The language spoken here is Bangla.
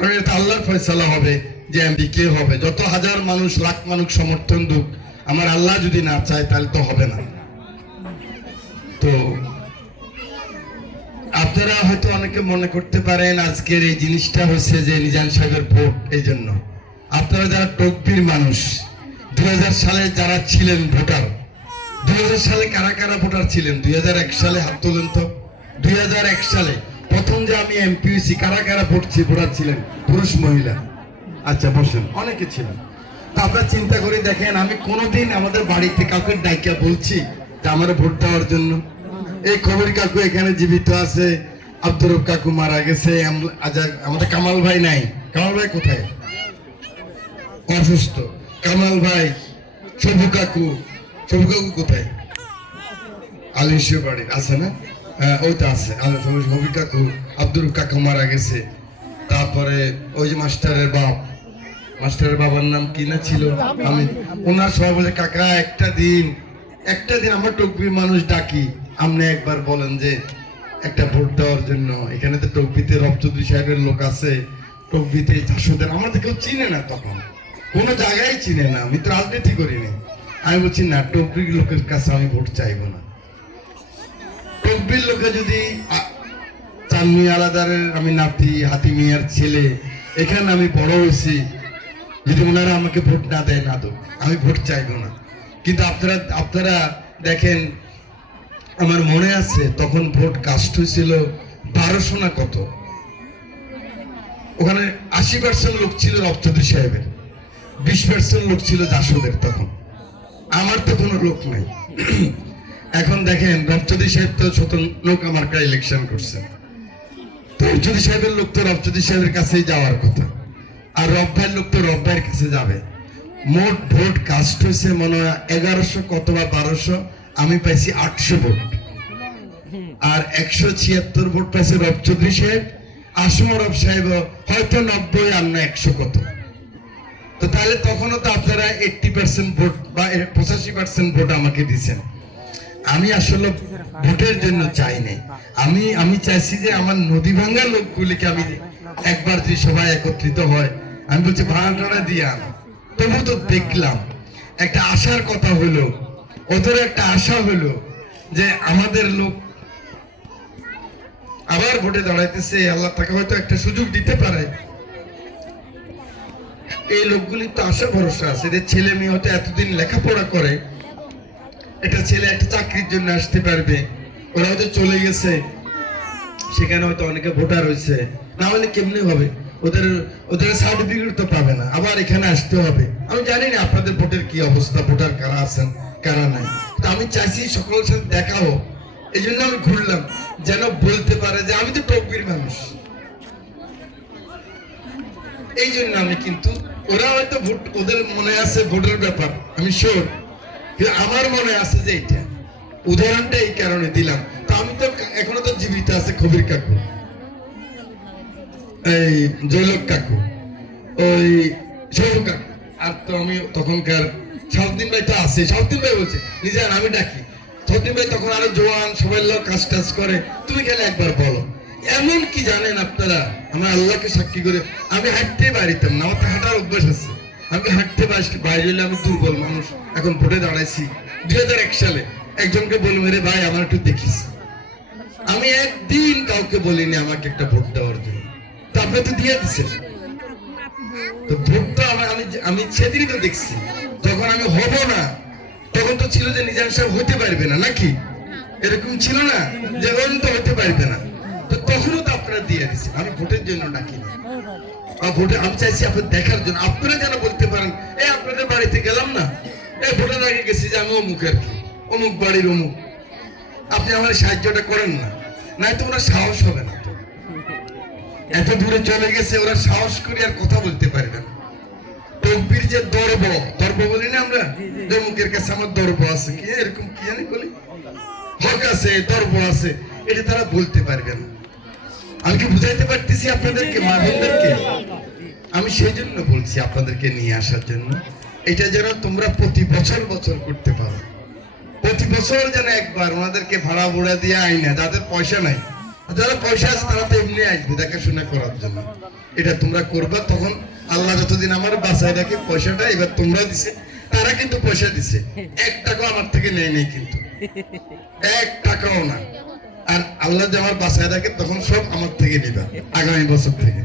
কারণ এটা আল্লাহর ফয়সালা হবে যে এমপি কে হবে। যত হাজার মানুষ লাখ মানুষ সমর্থন দুক, আমার আল্লাহ যদি না চায় তাহলে তো হবে না। তো আপনারা হয়তো অনেকে মনে করতে পারেন আজকের এই জিনিসটা হচ্ছে যে নিজাম সাহেবের ভোট, এই জন্য আপনারা যারা টকবীর মানুষ 2000 সালে যারা ছিলেন ভোটার, 2000 সালে কারা কারা ভোটার ছিলেন? 2001 সালে হাত তোলেন তো। 2001 সালে প্রথম যে আমি এমপি হয়েছি, কারা কারা ভোটার ছিলেন? পুরুষ মহিলা? আচ্ছা বসেন, অনেকে ছিলেন। তা আপনারা চিন্তা করে দেখেন, আমি কোনোদিন আমাদের বাড়িতে কাউকে ডাইকা বলছি যে আমার ভোট দেওয়ার জন্য? এই কবির কাকু এখানে জীবিত আছে, আব্দুর রব কাকু মারা গেছে, আমাদের কামাল ভাই নাই। কামাল ভাই কোথায়? অসুস্থ। কামাল ভাই, শফু কাকু কোথায়? আলিশিয়া বাড়ির আছে না? হ্যাঁ ওইটা আছে। শফি কাকু, আব্দুর কাকু মারা গেছে। তারপরে ওই যে মাস্টারের বাবার নাম কি না ছিল, আমি ওনার সবাই বলে কাকা একটা দিন আমরা টকবীর মানুষ ডাকি, আপনি একবার বলেন যে একটা ভোট দেওয়ার জন্য। এখানে তো টকবিতে রব চৌধুরী সাহেবের লোক আছে, টকবিতে চাষদের, আমাদের কেউ চিনে না, তখন কোনো জায়গায় চিনে না। আমি তো রাজনীতি করিনি। আমি বলছি না, টকবির লোকের কাছে আমি ভোট চাইবো না। টকবির লোকে যদি চানমি আলাদারের আমি নাতি, হাতি মিয়ার ছেলে, এখানে আমি বড় হয়েছি, যদি ওনারা আমাকে ভোট না দেয় না দো, আমি ভোট চাইবো না। কিন্তু আপনারা দেখেন, আমার মনে আছে তখন ভোট কাস্ট হয়েছিল 1200 না কত, ওখানে 80% লোক ছিল রব চৌধুরী সাহেবের, 20% লোক ছিল জাসদের। তখন আমার তো কোনো লোক নেই। এখন দেখেন রব চৌধুরী সাহেব তো স্বতন্ত্র মার্কা ইলেকশন করছেন, তো চৌধুরী সাহেবের লোক তো রব চৌধুরী সাহেবের কাছেই যাওয়ার কথা, আর রব ভাইয়ের লোক তো রব ভাইয়ের কাছে যাবে। মোট ভোট কাস্ট হয়েছে মনে হয় 1100 কত বা 1200, আমি পাইছি 800 ভোট, আর 176 ভোট পাইছে রব চৌধুরী সাহেব। আসমরব সাহেব হয়তো 90 আর না 100 কত। তো তাহলে তখনও তো আপনারা 80% ভোট বা 85% ভোট আমাকে দিচ্ছেন। আমি আসলে ভোটের জন্য চাই নাই, আমি চাইছি যে আমার নদী ভাঙ্গা লোকগুলিকে আমি একবার যদি সবাই একত্রিত হয়, আমি বলছি ভাড়াটা দিয়ে আনো। তবু তো দেখলাম একটা আশার কথা হলো, ওদের একটা আশা হলো যে আমাদের লোক আবার ভোটে দাঁড়াইতেছে, আল্লাহ তাকে হয়তো একটা সুযোগ দিতে পারে। এই লোকগুলি তো আশা ভরসা আছে যে ছেলে মেয়ে হয়তো এতদিন লেখাপড়া করে, একটা ছেলে একটা চাকরির জন্য আসতে পারবে, ওরা হয়তো চলে গেছে, সেখানে হয়তো অনেকে ভোটার হয়েছে, না হলে কেমনি হবে? ওদের সার্টিফিকেট তো পাবে না, আবার এখানে আসতে হবে। আমি জানি না আপনাদের ভোটের কি অবস্থা, ভোটার কারা আছেন কারা নাই, তো আমি চাইছি সকলের সাথে দেখা হোক। এই জন্য আমি ঘুরলাম, যেন বলতে পারে যে আমি তো টকবীর মানুষ। এই জন্য আমি, কিন্তু ওরা হয়তো ভোট, ওদের মনে আছে ভোটের ব্যাপার, আমি শিওর, কিন্তু আমার মনে আছে যে এইটা উদাহরণটা এই কারণে দিলাম। তো আমি তো এখনো তো জীবিত আছে কবির কাকু, এই জৈলক কাকু, ওই সৌরভ কাকু, আর তো আমি তখনকার শাহউদ্দিন ভাই তো আছে। শাহউদ্দিন ভাই বলছে নিজে, আমি ডাকি শাহউদ্দিন ভাই, তখন আরো জোয়ান, সবাই লোক কাজ টাজ করে, তুমি খেলে একবার বলো। এমন কি জানেন আপনারা, আমার আল্লাহকে সাক্ষী করে আমি হাঁটতে পারিতাম না, আমার তো হাঁটার অভ্যাস আছে, আমি হাঁটতে বাইরে হইলে আমি দুর্বল মানুষ। এখন ভোটে দাঁড়াইছি 2001 সালে, একজনকে বলবো রে ভাই আমার একটু দেখিস, আমি একদিন কাউকে বলিনি আমাকে একটা ভোট দেওয়ার জন্য, তো আপনি তো দিয়ে দিচ্ছেন। তো ভোটটা আমি সেদিনই তো দেখছি, যখন আমি হব না তখন তো ছিল যে নিজাম সাহেব হতে পারবে না, নাকি এরকম ছিল না যে ওন তো হতে পারবে না, তো তখনও তো আপনারা দিয়ে দিচ্ছেন। আমি ভোটের জন্য ডাকিনি, ভোটে আমি চাইছি আপনার দেখার জন্য, আপনারা যেন বলতে পারেন এই আপনাদের বাড়িতে গেলাম না, এই ভোটের আগে গেছি যে আমি অমুক আর কি, অমুক বাড়ির অমুক, আপনি আমার সাহায্যটা করেন না, নাই তো ওরা সাহস হবে না। তো এত দূরে চলে গেছে, ওরা সাহস করে আর কথা বলতে পারবে না। টকবীর যে দর্ব বলি না আমরা, অমুকের কাছে আমার দর্ব আছে, কি এরকম কি জানি বলি, হক আছে, দর্ব আছে, এটা তারা বলতে পারবে না। আমি কি বুঝাইতে পারতেছি আপনাদেরকে, মা বোনদেরকে? আমি সেই জন্য বলছি আপনাদেরকে নিয়ে আসার জন্য, এটা যেন তোমরা প্রতি বছর করতে পারো, প্রতি বছর যেন একবার ওনাদেরকে ভাড়া দিয়ে আইনা, যাদের পয়সা নাই, যারা পয়সা আছে তারা তো এমনি আসবে দেখাশোনা করার জন্য। এটা তোমরা করবা, তখন আল্লাহ যতদিন আমার বাঁচায় রাখে পয়সাটা এবার তোমরা দিছে, তারা কিন্তু পয়সা দিছে, 1 টাকাও আমার থেকে নেই নেই, কিন্তু 1 টাকাও না। আর আল্লাহ যে আমার বাঁচায় রাখে তখন সব আমার থেকে নিবা আগামী বছর থেকে।